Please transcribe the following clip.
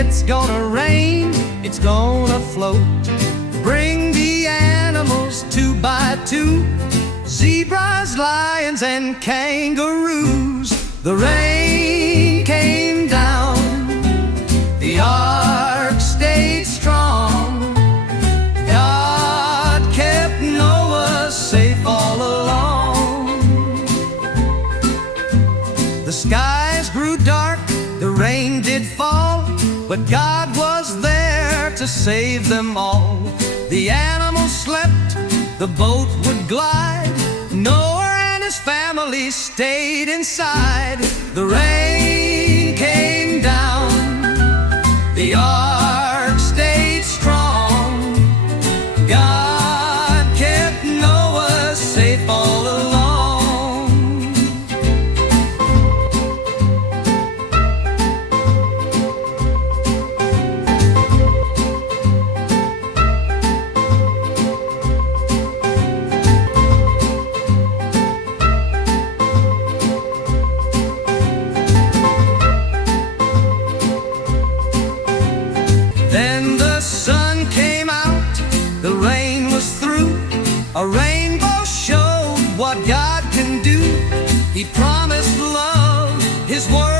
it's gonna rain, it's gonna float. Bring the animals two by two, zebras, lions, and kangaroos. The rain came down, the ark stayed strong. God kept Noah safe all along. The skies grew dark, the rain did fall, but God was there to save them all. The animals slept, the boat would glide. Noah and his family stayed inside. The rain came down, the ark stayed strong. God kept Noah safe all along. Then the sun came out, the rain was through. A rainbow showed what God can do. He promised love, His word